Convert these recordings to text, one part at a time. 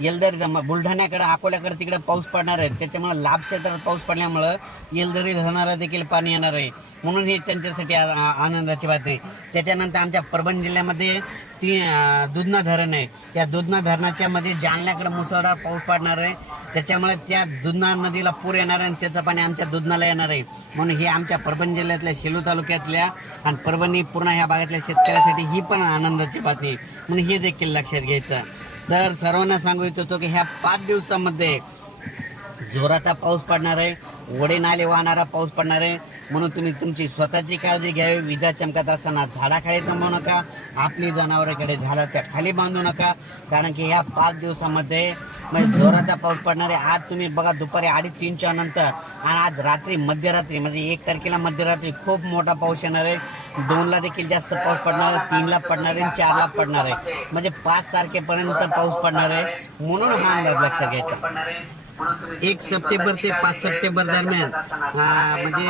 येलदरी बुलढाण्याकडे अकोल्याकडे तिकडे पाऊस पडणार आहे. त्याच्यामुळे लाभ क्षेत्रात पाऊस पडल्यामुळं येलदरी धरणाला देखील पाणी येणार आहे. म्हणून ही त्यांच्यासाठी आ- आनंदाची बात आहे. त्याच्यानंतर आमच्या परभणी जिल्ह्यामध्ये ती दुधना धरण आहे. त्या दुधना धरणाच्या मध्ये जालन्याकडे मुसळधार पाऊस पडणार आहे. त्याच्यामुळे त्या दुधना नदीला पूर येणार आहे आणि त्याचं पाणी आमच्या दुधनाला येणार आहे. म्हणून हे आमच्या परभणी जिल्ह्यातल्या शेलू तालुक्यातल्या आणि परभणी पूर्ण ह्या भागातल्या शेतकऱ्यासाठी ही पण आनंदाची बातमी आहे. म्हणून हे देखील लक्षात घ्यायचं तर सर्वांना सांगू इच्छितो की ह्या पाच दिवसामध्ये जोराचा पाऊस पडणार आहे वडे नाले वाहणारा पाऊस पडणार आहे. म्हणून तुम्ही तुमची स्वतःची काळजी घ्यावी विजा चमकत असताना झाडाखाली थांबवू नका आपली जनावरांकडे झाडाच्या खाली बांधू नका. कारण की ह्या पाच दिवसामध्ये म्हणजे जोराचा पाऊस पडणार आहे. आज तुम्ही बघा दुपारी अडीच तीनच्या नंतर आणि आज रात्री मध्यरात्री म्हणजे एक तारखेला मध्यरात्री खूप मोठा पाऊस येणार आहे. दोनला देखील जास्त पाऊस पडणार आहे तीनला पडणार आहे आणि चारला पडणार आहे. म्हणजे पाच तारखेपर्यंत पाऊस पडणार आहे म्हणून हा अंदाज लक्षात घ्यायचा. एक सप्टेंबर ते पाच सप्टेंबर दरम्यान म्हणजे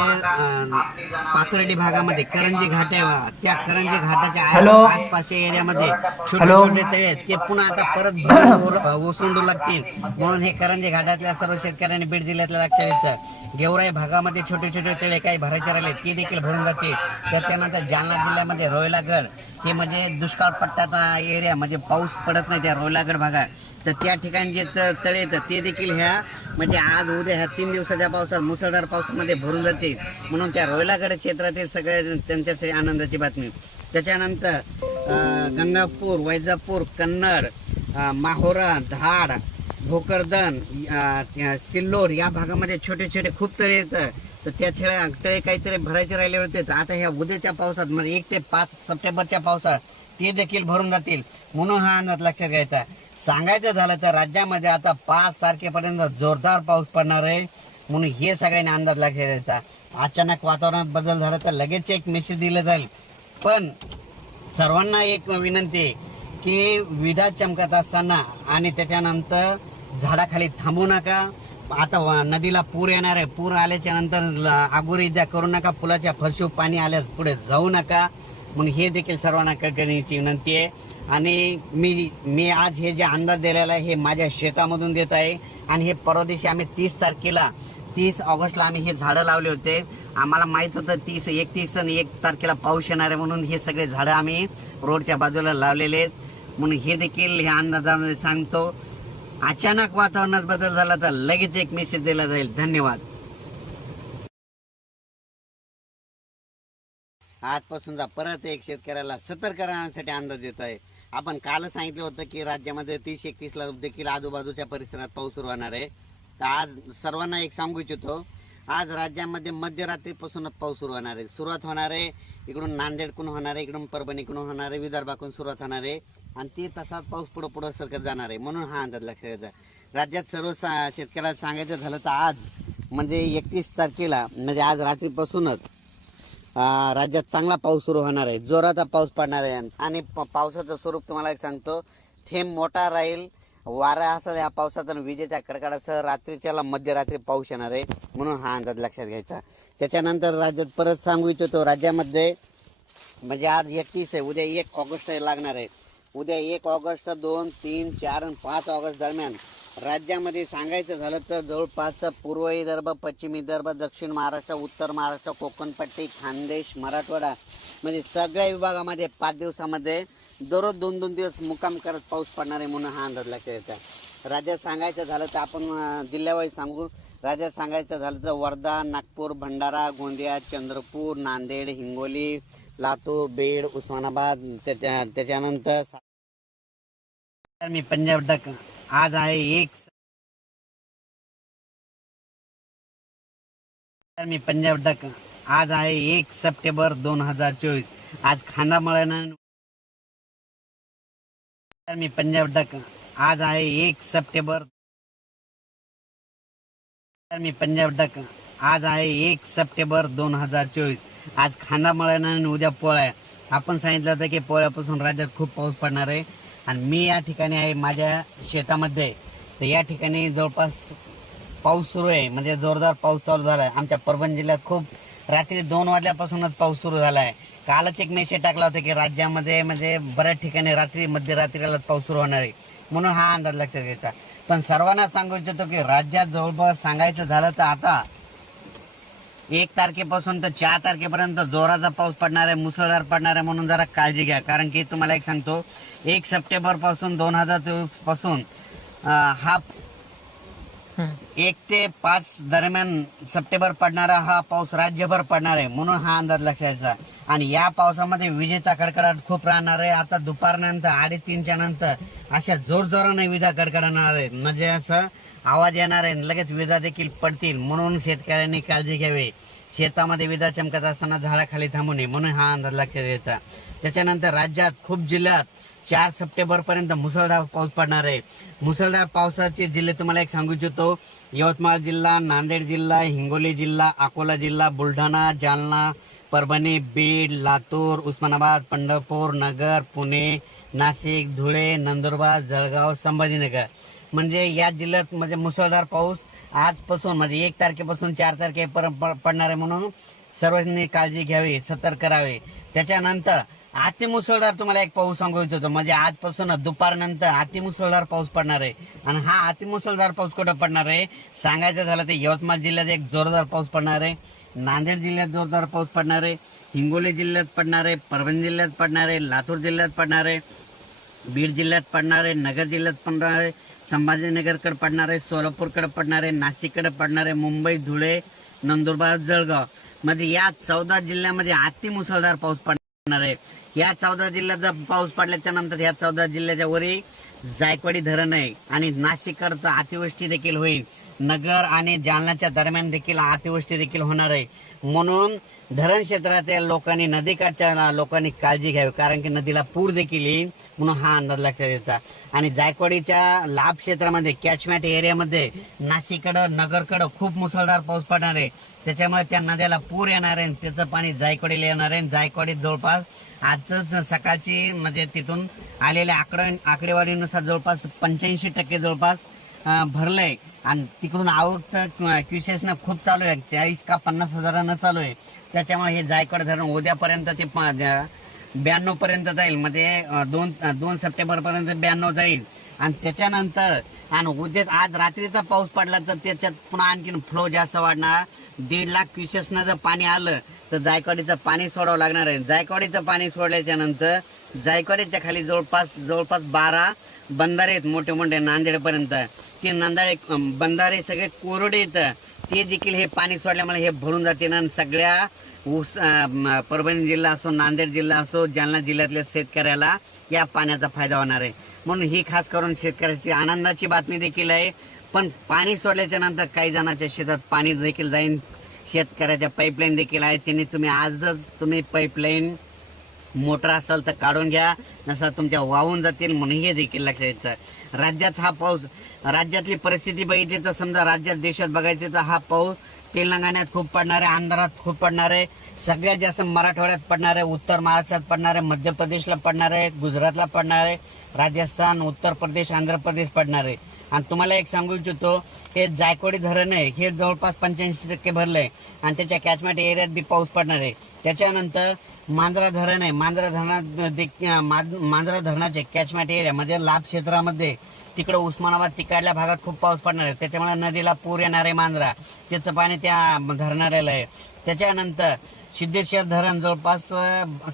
पाथर्डी भागामध्ये करंजी घाट आहे. त्या करंजी घाटाच्या? आसपासच्या एरियामध्ये छोटे? छोटे तळे आहेत. ते पुन्हा आता परत ओसंडू लागतील म्हणून हे करंजी घाटातल्या सर्व शेतकऱ्यांनी बीड जिल्ह्यातल्या लक्षात गेवराई भागामध्ये छोटे छोटे तळे काही भरायचे राहिले ते देखील भरून जातील त्याच्यानंतर जालना जिल्ह्यामध्ये रोयलागड हे म्हणजे दुष्काळ पट्ट्याचा एरिया म्हणजे पाऊस पडत नाही त्या रोयलागड भागात तर त्या ठिकाणी जे तळ तळे येतात ते देखील ह्या म्हणजे आज उद्या ह्या तीन दिवसाच्या पावसात मुसळधार पावसामध्ये भरून जातील. म्हणून त्या रोयलागड क्षेत्रातील सगळे त्यांच्यासाठी आनंदाची बातमी. त्याच्यानंतर गंगापूर वैजापूर कन्नड माहोरा धाड भोकरदन सिल्लोड या भागामध्ये छोटे छोटे खूप तळे येतं तर त्या छे- तळे काहीतरी भरायचे राहिले होते. तर आता ह्या उद्याच्या पावसात म्हणजे एक ते पाच सप्टेंबरच्या पावसात ते देखील भरून जातील. म्हणून हा अंदाज लक्षात घ्यायचा. सांगायचं झालं तर राज्यामध्ये आता पाच तारखेपर्यंत जोरदार पाऊस पडणार आहे. म्हणून हे सगळ्यांनी अंदाज लक्षात द्यायचा अचानक वातावरणात बदल झाला तर लगेच एक मेसेज दिला जाईल. पण सर्वांना एक विनंती आहे की विधा चमकत असताना आणि त्याच्यानंतर झाडाखाली थांबू नका. आता नदीला पूर येणार आहे. पूर आल्याच्यानंतर आगोरी इजा करू नका. पुलाच्या फरशीव पाणी आल्यास पुढे जाऊ नका. म्हणून हे देखील सर्वांना करण्याची विनंती आहे. आणि मी मी आज हे जे अंदाज दिलेला आहे हे माझ्या शेतामधून देत आहे. आणि हे परवा दिवशी आम्ही तीस तारखेला तीस ऑगस्टला आम्ही हे झाडं लावले होते. आम्हाला माहीत होतं तीस एकतीस आणि एक तारखेला पाऊस येणार आहे म्हणून हे सगळे झाडं आम्ही रोडच्या बाजूला लावलेले आहेत. म्हणून हे देखील हे अंदाजामध्ये सांगतो. अचानक वातावरणात बदल झाला तर लगेच एक मेसेज दिला जाईल. धन्यवाद. आजपासून जा परत एक शेतकऱ्याला सतर्क राहण्यासाठी अंदाज देत आहे. आपण काल सांगितलं होतं की राज्यामध्ये तीस एकतीसला देखील आजूबाजूच्या परिसरात पाऊस सुरू होणार आहे. तर आज सर्वांना एक सांगू इच्छितो आज राज्यामध्ये मध्यरात्रीपासूनच पाऊस सुरू होणार आहे. सुरुवात होणार आहे इकडून नांदेडकडून होणार आहे इकडून परभणीकडून होणार आहे विदर्भाकडून सुरुवात होणार आहे. आणि ते तसाच पाऊस पुढं पुढं सरकत जाणार आहे. म्हणून हा अंदाज लक्षात घ्यायचा राज्यात सर्व सा शेतकऱ्याला सांगायचं झालं तर आज म्हणजे एकतीस तारखेला म्हणजे आज रात्रीपासूनच राज्यात चांगला पाऊस सुरू होणार आहे. जोराचा पाऊस पडणार आहे. आणि प- पावसाचं स्वरूप तुम्हाला एक सांगतो. थेंब मोठा राहील. वारा असेल या पावसात आणि विजेच्या कडकडासह रात्रीच्याला मध्यरात्री पाऊस येणार आहे. म्हणून हा अंदाज लक्षात घ्यायचा. त्याच्यानंतर राज्यात परत सांगू इच्छितो. राज्यामध्ये म्हणजे आज एकतीस आहे. उद्या एक ऑगस्ट लागणार आहे. उद्या एक ऑगस्ट दोन तीन चार आणि पाच ऑगस्ट दरम्यान राज्यामध्ये सांगायचं झालं तर जवळपास पूर्व विदर्भ पश्चिम विदर्भ दक्षिण महाराष्ट्र उत्तर महाराष्ट्र कोकणपट्टी खानदेश मराठवाडा म्हणजे सगळ्या विभागामध्ये पाच दिवसामध्ये दररोज दोन दोन दिवस मुक्काम करत पाऊस पडणार आहे म्हणून हा अंदाज लक्षात राज्यात सांगायचं झालं तर आपण जिल्ह्यावाईज सांगू राज्यात सांगायचं झालं तर वर्धा नागपूर भंडारा गोंदिया चंद्रपूर नांदेड हिंगोली लातूर बीड उस्मानाबाद त्याच्या त्याच्यानंतर सा- मी पंजाब डक आज आहे एक मी पंजाब डक आज आहे एक सप्टेंबर दोन हजार चोवीस. आज खांदामळ्यानं मी पंजाब डक आज आहे एक सप्टेंबर मी पंजाब डक आज आहे एक सप्टेंबर दोन हजार चोवीस. आज खांदामळ्यानं उद्या पोळा आहे आपण सांगितलं होतं की पोळ्यापासून राज्यात खूप पाऊस पडणार आहे. आणि मी या ठिकाणी आहे माझ्या शेतामध्ये. तर या ठिकाणी जवळपास पाऊस सुरू आहे. म्हणजे जोरदार पाऊस चालू झाला आहे आमच्या परभणी जिल्ह्यात खूप रात्री दोन वाजल्यापासूनच पाऊस सुरू झाला आहे कालच एक मेसेज टाकला होता की राज्यामध्ये म्हणजे बऱ्याच ठिकाणी रात्री मध्यरात्रीला पाऊस सुरू होणार आहे. म्हणून हा अंदाज लक्षात घ्यायचा. पण सर्वांना सांगू इच्छितो की राज्यात जवळपास सांगायचं झालं तर आता एक तारखेपासून तर चार तारखेपर्यंत जोराचा पाऊस पडणार आहे मुसळधार पडणार आहे म्हणून जरा काळजी घ्या. कारण की तुम्हाला एक सांगतो एक सप्टेंबरपासून दोन हजार तेवीसपासून अं, हा एक ते पाच दरम्यान सप्टेंबर पडणारा हा पाऊस राज्यभर पडणार आहे म्हणून हा अंदाज लक्षायचा आणि या पावसामध्ये विजेचा कडकडाट खूप राहणार आहे. आता दुपारनंतर अडीच तीनच्या नंतर अशा जोर जोराने विजा कडकडणार आहेत म्हणजे असं आवाज येणार आहे लगेच विजा देखील पडतील म्हणून शेतकऱ्यांनी काळजी घ्यावी. शेतामध्ये विजा चमकत असताना झाडाखाली थांबू नये म्हणून हा अंदाज लक्षात द्यायचा त्याच्यानंतर राज्यात खूप जिल्ह्यात चार सप्टेंबर पर्यंत मुसळधार पाऊस पडणार आहे. मुसळधार पावसाचे जिल्हे तुम्हाला एक सांगू इच्छितो. यवतमाळ जिल्हा नांदेड जिल्हा हिंगोली जिल्हा अकोला जिल्हा बुलढाणा जालना परभणी बीड लातूर उस्मानाबाद पंढरपूर नगर पुणे नाशिक धुळे नंदुरबार जळगाव संभाजीनगर. म्हणजे या जिल्ह्यात म्हणजे मुसळधार पाऊस आजपासून म्हणजे एक तारखेपासून चार तारखेपर्यंत पडणार आहे म्हणून सर्वांनी काळजी घ्यावी सतर्क करावे त्याच्यानंतर अतिमुसळधार तुम्हाला एक पाऊस सांगू इच्छितो म्हणजे आजपासून दुपारनंतर अतिमुसळधार पाऊस पडणार आहे. आणि हा अतिमुसळधार पाऊस कुठं पडणार आहे? सांगायचं झालं तर यवतमाळ जिल्ह्यात एक जोरदार पाऊस पडणार आहे. नांदेड जिल्ह्यात जोरदार पाऊस पडणार आहे. हिंगोली जिल्ह्यात पडणार आहे. परभणी जिल्ह्यात पडणार आहे. लातूर जिल्ह्यात पडणार आहे. बीड जिल्ह्यात पडणार आहे. नगर जिल्ह्यात पडणार आहे. संभाजीनगरकडे पडणार आहे सोलापूरकडे पडणार आहे नाशिककडे पडणार आहे मुंबई धुळे नंदुरबार जळगाव. मध्ये या चौदा जिल्ह्यामध्ये अतिमुसळधार पाऊस पडणार आहे. या चौदा जिल्ह्यात पाऊस पडल्याच्या नंतर या चौदा जिल्ह्याच्या वरी जायकवाडी धरण आहे आणि नाशिककडचं अतिवृष्टी देखील होईल. नगर आणि जालनाच्या दरम्यान देखील अतिवृष्टी देखील होणार आहे. म्हणून धरण क्षेत्रातील लोकांनी नदीकाठच्या लोकांनी काळजी घ्यावी कारण की नदीला पूर देखील येईल म्हणून हा अंदाज लक्षात येतात आणि जायकवाडीच्या लाभ क्षेत्रामध्ये कॅचमॅट एरियामध्ये नाशिककडं नगरकडं खूप मुसळधार पाऊस पडणार आहे. त्याच्यामुळे त्या नद्याला पूर येणार आहे त्याचं पाणी जायकवाडीला येणार आहे. जायकवाडीत जवळपास आजच सकाळची म्हणजे तिथून आलेल्या आकडे आकडेवारीनुसार जवळपास पंच्याऐंशी टक्के जवळपास भरलंय. आणि तिकडून आवक तर क्युसेसनं खूप चालू आहे. चाळीस का पन्नास हजारानं चालू आहे. त्याच्यामुळे हे जायकवाड धरण उद्यापर्यंत ते ब्याण्णव पर्यंत जाईल. मध्ये दोन दोन सप्टेंबर पर्यंत ब्याण्णव जाईल. आणि त्याच्यानंतर आणि उद्या आज रात्रीचा पाऊस पडला तर त्याच्यात पुन्हा आणखीन फ्लो जास्त वाढणार. दीड लाख क्युसेसनं जर पाणी आलं तर जायकवाडीचं पाणी सोडावं लागणार आहे. जायकवाडीचं पाणी सोडल्याच्या नंतर जायकवाडीच्या खाली जवळपास जवळपास बारा बंधारे आहेत मोठे मोठे नांदेडपर्यंत. ते नांदाळे बंधारे सगळे कोरडे येतं ते देखील हे पाणी सोडल्यामुळे हे भरून जाते आणि सगळ्या ऊस परभणी जिल्हा असो नांदेड जिल्हा असो जालना जिल्ह्यातल्या शेतकऱ्याला या पाण्याचा फायदा होणार आहे. म्हणून ही खास करून शेतकऱ्याची आनंदाची बातमी देखील आहे. पण पाणी सोडल्याच्या नंतर काही जणांच्या शेतात पाणी देखील जाईन. शेतकऱ्याच्या पाईपलाईन देखील आहे. त्यांनी तुम्ही आजच तुम्ही पाईपलाईन मोटर असेल तर काढून घ्या नसा तुमच्या वाहून जातील म्हणून हे देखील लक्षात येतं राज्यात हा पाऊस राज्यातली परिस्थिती बघितली तर समजा राज्यात देशात बघायचे तर हा पाऊस तेलंगणात खूप पडणार आहे आंध्रात खूप पडणार आहे सगळ्यात जास्त मराठवाड्यात पडणार आहे उत्तर महाराष्ट्रात पडणार आहे मध्य प्रदेशला पडणार आहे गुजरातला पडणार आहे. राजस्थान उत्तर प्रदेश आंध्र प्रदेश पडणार आहे. आणि तुम्हाला एक सांगू इच्छितो हे जायकवाडी धरण आहे हे जवळपास पंच्याऐंशी टक्के भरलंय. आणि त्याच्या कॅचमेंट एरियात बी पाऊस पडणार आहे. त्याच्यानंतर मांजरा धरण आहे. मांजरा धरणात देख- मांजरा धरणाचे कॅचमेंट एरिया म्हणजे लाभ क्षेत्रामध्ये. तिकडं उस्मानाबाद तिकडल्या भागात खूप पाऊस पडणार आहे. त्याच्यामुळे नदीला पूर येणार आहे मांजरा. त्याचं पाणी त्या धरणाऱ्याला आहे. त्याच्यानंतर सिद्धेश्वर धरण जवळपास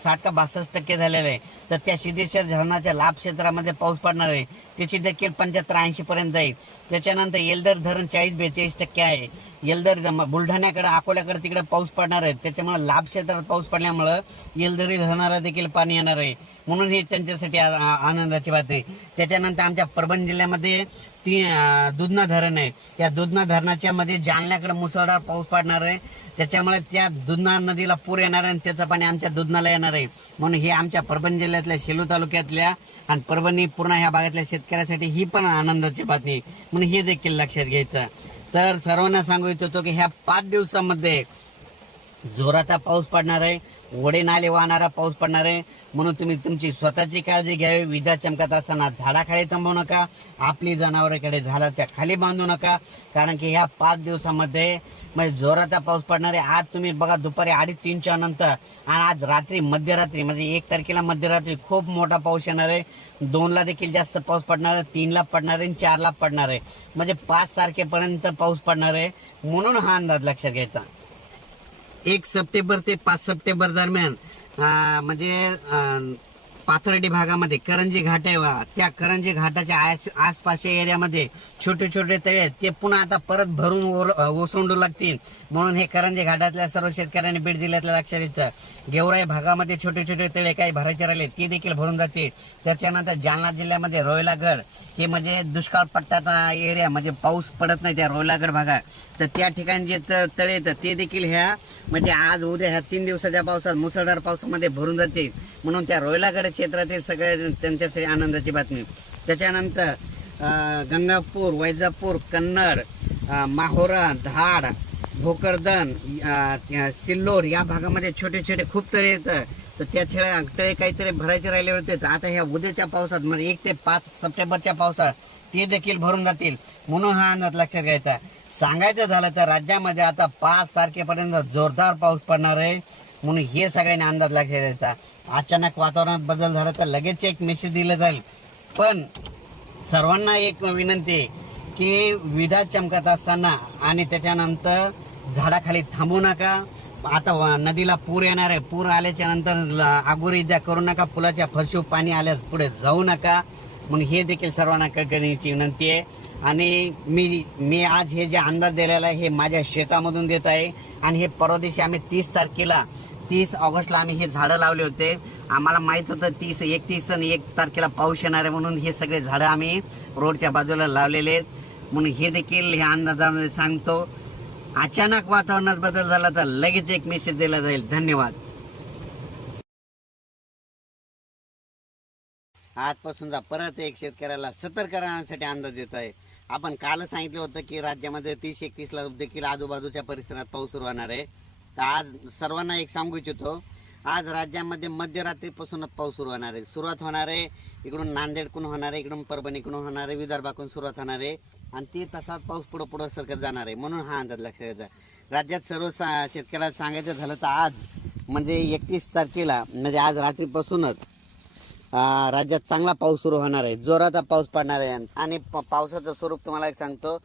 साठ का बासष्ट टक्के झालेलं आहे. तर त्या सिद्धेश्वर धरणाच्या लाभ क्षेत्रामध्ये पाऊस पडणार आहे. त्याची देखील पंच्याहत्तर ऐंशी पर्यंत जाईल. त्याच्यानंतर येलदर धरण चाळीस बेचाळीस टक्के आहे. येलदर बुलढाण्याकडे अकोल्याकडे तिकडे पाऊस पडणार आहे. त्याच्यामुळे लाभ क्षेत्रात पाऊस पडल्यामुळं येलदरी धरणाला देखील पाणी येणार आहे. म्हणून ही त्यांच्यासाठी आ- आनंदाची बात आहे. त्याच्यानंतर आमच्या परभणी जिल्ह्यामध्ये ती दुधना धरण आहे. या दुधना धरणाच्या मध्ये जालन्याकडे मुसळधार पाऊस पडणार आहे. त्याच्यामुळे त्या दुधना नदीला पूर येणार आहे आणि त्याचं पाणी आमच्या दुधनाला येणार आहे. म्हणून हे आमच्या परभणी जिल्ह्यातल्या शेलू तालुक्यातल्या आणि परभणी पूर्ण ह्या भागातल्या शेत शेतकऱ्यासाठी ही पण आनंदाची बातमी आहे. म्हणून हे देखील लक्षात घ्यायचं तर सर्वांना सांगू इच्छितो की ह्या पाच दिवसामध्ये जोराचा पाऊस पडणार आहे ओढे नाले वाहणारा पाऊस पडणार आहे. म्हणून तुम्ही तुमची स्वतःची काळजी घ्यावी विजा चमकत असताना झाडाखाली थांबवू नका आपली जनावरांकडे झाडाच्या खाली बांधू नका. कारण की ह्या पाच दिवसामध्ये म्हणजे जोराचा पाऊस पडणार आहे. आज तुम्ही बघा दुपारी अडीच तीनच्या नंतर आणि आज रात्री मध्यरात्री म्हणजे एक तारखेला मध्यरात्री खूप मोठा पाऊस येणार आहे. दोनला देखील जास्त पाऊस पडणार आहे तीनला पडणार आहे आणि चारला पडणार आहे. म्हणजे पाच तारखेपर्यंत पाऊस पडणार आहे. म्हणून हा अंदाज लक्षात घ्यायचा. एक सप्टेंबर ते पाच सप्टेंबर दरम्यान म्हणजे पाथर्डी भागामध्ये करंजी घाट आहे वा त्या करंजी घाटाच्या आस- आसपासच्या एरियामध्ये छोटे छोटे तळे आहेत. ते पुन्हा आता परत भरून ओर- ओसंडू लागतील. म्हणून हे करंजी घाटातल्या सर्व शेतकऱ्यांनी बीड जिल्ह्यातल्या लक्षात येतं. गेवराई भागामध्ये छोटे छोटे तळे काही भरायचे राहिले ते देखील भरून जातील. त्याच्यानंतर जालना जिल्ह्यामध्ये रोयलागड हे म्हणजे दुष्काळ पट्ट्याचा एरिया म्हणजे पाऊस पडत नाही त्या रोयलागड भागात. तर त्या ठिकाणी जे तळ तळे येतात ते देखील ह्या म्हणजे आज उद्या ह्या तीन दिवसाच्या पावसात मुसळधार पावसामध्ये भरून जातील म्हणून त्या रोयलागड क्षेत्रातील सगळ्या त्यांच्यासाठी आनंदाची बातमी. त्याच्यानंतर गंगापूर वैजापूर कन्नड माहोरा धाड भोकरदन सिल्लोड या भागामध्ये छोटे छोटे खूप तळे येतं तर त्या छे- तळे काहीतरी भरायचे राहिले होते. तर आता ह्या उद्याच्या पावसात म्हणजे एक ते पाच सप्टेंबरच्या पावसात ते देखील भरून जातील. म्हणून हा अंदाज लक्षात घ्यायचा. सांगायचं झालं तर राज्यामध्ये आता पाच तारखेपर्यंत जोरदार पाऊस पडणार आहे. म्हणून हे सगळ्यांनी अंदाज लक्षात द्यायचा अचानक वातावरणात बदल झाला तर लगेच एक मेसेज दिलं जाईल. पण सर्वांना एक विनंती आहे की विधा चमकत असताना आणि त्याच्यानंतर झाडाखाली थांबू नका. आता नदीला पूर येणार आहे. पूर आल्याच्यानंतर आगोरी द्या करू नका. पुलाच्या फरशीव पाणी आल्यास पुढे जाऊ नका. म्हणून हे देखील सर्वांना क- करण्याची विनंती आहे. आणि मी मी आज हे जे अंदाज दिलेला आहे हे माझ्या शेतामधून देत आहे. आणि हे परवा दिवशी आम्ही तीस तारखेला तीस ऑगस्टला आम्ही हे झाडं लावले होते. आम्हाला माहीत होतं तीस एकतीस आणि एक तारखेला पाऊस येणार आहे म्हणून हे सगळे झाडं आम्ही रोडच्या बाजूला लावलेले आहेत. म्हणून हे देखील ह्या अंदाजामध्ये सांगतो. अचानक वातावरणात बदल झाला तर लगेच एक मेसेज दिला जाईल. धन्यवाद. आजपासून जा परत एक शेतकऱ्याला सतर्क राहण्यासाठी अंदाज देत आहे. आपण काल सांगितलं होतं की राज्यामध्ये तीस एकतीसला देखील आजूबाजूच्या परिसरात पाऊस सुरू होणार आहे. तर आज सर्वांना एक सांगू इच्छितो आज राज्यामध्ये मध्यरात्रीपासूनच पाऊस सुरू होणार आहे. सुरुवात होणार आहे इकडून नांदेडकडून होणार आहे इकडून परभणीकडून होणार आहे विदर्भाकडून सुरुवात होणार आहे. आणि ते तसाच पाऊस पुढं पुढं सरकत जाणार आहे. म्हणून हा अंदाज लक्षात घ्यायचा. राज्यात सर्व सा शेतकऱ्याला सांगायचं झालं तर आज म्हणजे एकतीस तारखेला म्हणजे आज रात्रीपासूनच राज्यात चांगला पाऊस सुरू होणार आहे. जोराचा पाऊस पडणार आहे. आणि प- पावसाचं स्वरूप तुम्हाला एक सांगतो.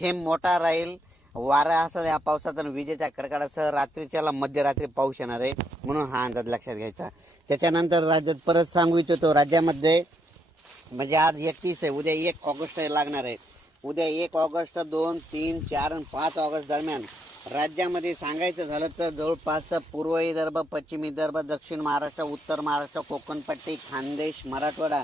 थेंब मोठा राहील. वारा असेल या पावसात आणि विजेच्या कडकडासह रात्रीच्याला मध्यरात्री पाऊस येणार आहे. म्हणून हा अंदाज लक्षात घ्यायचा. त्याच्यानंतर राज्यात परत सांगू इच्छितो. राज्यामध्ये म्हणजे आज एकतीस आहे. उद्या एक ऑगस्ट लागणार आहे. उद्या एक ऑगस्ट दोन तीन चार आणि पाच ऑगस्ट दरम्यान राज्यामध्ये सांगायचं झालं तर जवळपास पूर्व विदर्भ पश्चिम विदर्भ दक्षिण महाराष्ट्र उत्तर महाराष्ट्र कोकणपट्टी खानदेश मराठवाडा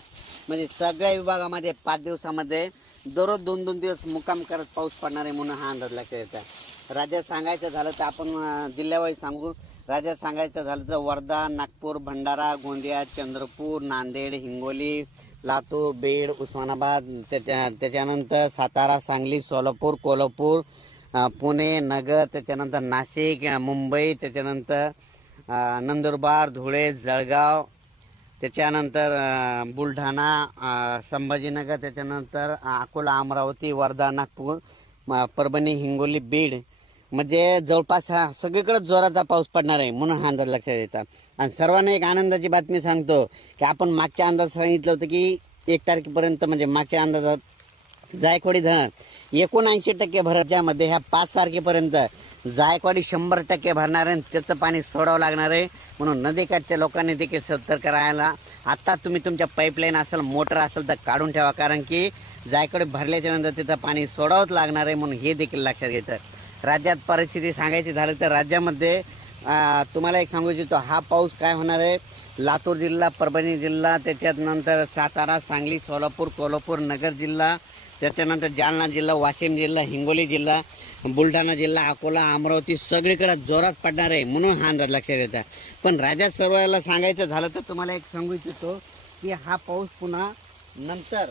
म्हणजे सगळ्या विभागामध्ये पाच दिवसामध्ये दररोज दोन दोन दिवस मुक्काम करत पाऊस पडणार आहे म्हणून हा अंदाज लक्षात येतो राज्यात सांगायचं झालं तर आपण जिल्ह्यावाईज सांगू राज्यात सांगायचं झालं तर वर्धा नागपूर भंडारा गोंदिया चंद्रपूर नांदेड हिंगोली लातूर बीड उस्मानाबाद त्याच्या त्याच्यानंतर सातारा सांगली सोलापूर कोल्हापूर पुणे नगर त्याच्यानंतर नाशिक मुंबई त्याच्यानंतर नंदुरबार धुळे जळगाव त्याच्यानंतर बुलढाणा संभाजीनगर त्याच्यानंतर अकोला अमरावती वर्धा नागपूर म, परभणी हिंगोली बीड. म्हणजे जवळपास हा सगळीकडे जोराचा पाऊस पडणार आहे म्हणून हा अंदाज लक्षात येतात आणि सर्वांना एक आनंदाची बातमी सांगतो की आपण मागच्या अंदाज सांगितलं होतं की एक तारखेपर्यंत म्हणजे मागच्या अंदाजात जायकवाडी धरण. एकोणऐंशी टक्के भरच्यामध्ये ह्या पाच तारखेपर्यंत जायकवाडी शंभर टक्के भरणार आहे आणि त्याचं पाणी सोडावं लागणार आहे. म्हणून नदीकाठच्या लोकांनी देखील सतर्क राहायला. आत्ता तुम्ही तुमच्या पाईपलाईन असेल मोटर असेल तर काढून ठेवा. कारण की जायकवाडी भरल्याच्या नंतर तिथं पाणी सोडावंच लागणार आहे म्हणून हे देखील लक्षात घ्यायचं. राज्यात परिस्थिती सांगायची झालं तर राज्यामध्ये तुम्हाला एक सांगू इच्छितो हा पाऊस काय होणार आहे? लातूर जिल्हा परभणी जिल्हा त्याच्यात नंतर सातारा सांगली सोलापूर कोल्हापूर नगर जिल्हा त्याच्यानंतर जालना जिल्हा वाशिम जिल्हा हिंगोली जिल्हा बुलढाणा जिल्हा अकोला अमरावती सगळीकडे जोरात पडणार आहे म्हणून हा अंदाज लक्षात येतात पण राजा सर्वांना सांगायचं झालं तर तुम्हाला एक सांगू इच्छितो की हा पाऊस पुन्हा नंतर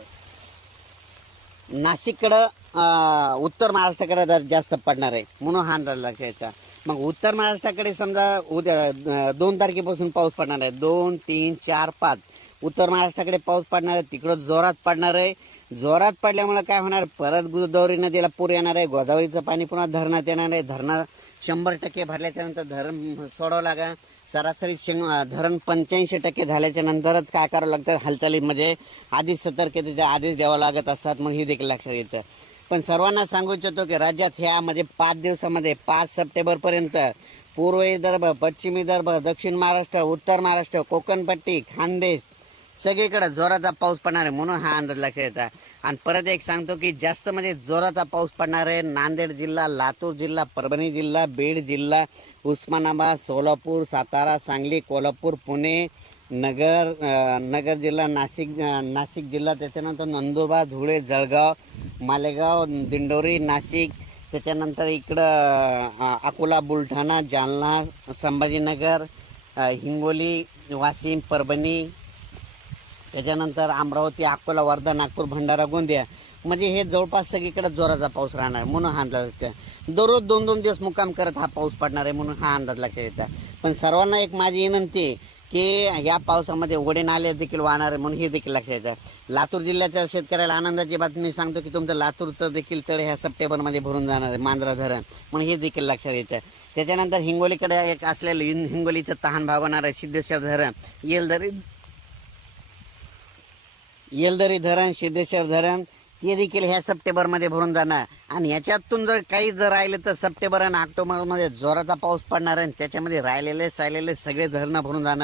नाशिककडं उत्तर महाराष्ट्राकडे जर जास्त पडणार आहे म्हणून हा अंदाज लक्षात यायचा. मग उत्तर महाराष्ट्राकडे समजा उद्या दोन तारखेपासून पाऊस पडणार आहे. दोन तीन चार पाच. उत्तर महाराष्ट्राकडे पाऊस पडणार आहे. तिकडं जोरात पडणार आहे. जोरात पडल्यामुळे काय होणार? परत गोदावरी नदीला पूर येणार आहे. गोदावरीचं पाणी पुन्हा धरणात येणार आहे. धरणं शंभर टक्के भरल्याच्यानंतर धरण सोडावं लागेल. सरासरी शेंग धरण पंच्याऐंशी टक्के झाल्याच्या नंतरच काय करावं लागतं? हालचालीमध्ये आधीच सतर्कतेचे आदेश द्यावं लागत असतात मग हे देखील लक्षात येतं. पण सर्वांना सांगू इच्छितो की राज्यात ह्यामध्ये पाच दिवसामध्ये पाच सप्टेंबरपर्यंत पूर्व विदर्भ पश्चिम विदर्भ दक्षिण महाराष्ट्र उत्तर महाराष्ट्र कोकणपट्टी खानदेश सगळीकडे जोराचा पाऊस पडणार आहे म्हणून हा अंदाज लक्षात येतात आणि परत एक सांगतो की जास्त म्हणजे जोराचा पाऊस पडणार आहे नांदेड जिल्हा लातूर जिल्हा परभणी जिल्हा बीड जिल्हा उस्मानाबाद सोलापूर सातारा सांगली कोल्हापूर पुणे नगर नगर जिल्हा नाशिक नाशिक जिल्हा त्याच्यानंतर नंदुरबार धुळे जळगाव मालेगाव दिंडोरी नाशिक त्याच्यानंतर इकडं अकोला बुलढाणा जालना संभाजीनगर हिंगोली वाशिम परभणी त्याच्यानंतर अमरावती अकोला वर्धा नागपूर भंडारा गोंदिया. म्हणजे हे जवळपास सगळीकडे जोराचा पाऊस राहणार म्हणून हा अंदाज आहे. दररोज दोन दोन दिवस मुक्काम करत हा पाऊस पडणार आहे म्हणून हा अंदाज लक्षात येतात पण सर्वांना एक माझी विनंती आहे की या पावसामध्ये ओढे नाले देखील वाहणार आहे म्हणून हे देखील लक्षात येतं. लातूर जिल्ह्याच्या शेतकऱ्याला आनंदाची बातमी सांगतो की तुमचं लातूरचं देखील तळ ह्या सप्टेंबरमध्ये भरून जाणार आहे मांजरा धरण. म्हणून हे देखील लक्षात येतं. त्याच्यानंतर हिंगोलीकडे एक असलेलं हिंगोलीचं तहान भागवणार आहे सिद्धेश्वर धरण. येलदरी येलदरी धरण सिद्धेश्वर धरण ते देखील ह्या सप्टेंबरमध्ये भरून जाणार. आणि याच्यातून जर काही जर राहिले तर सप्टेंबर आणि ऑक्टोबरमध्ये जोराचा पाऊस पडणार आहे आणि त्याच्यामध्ये राहिलेले सायलेले सगळे धरणं भरून जाणार.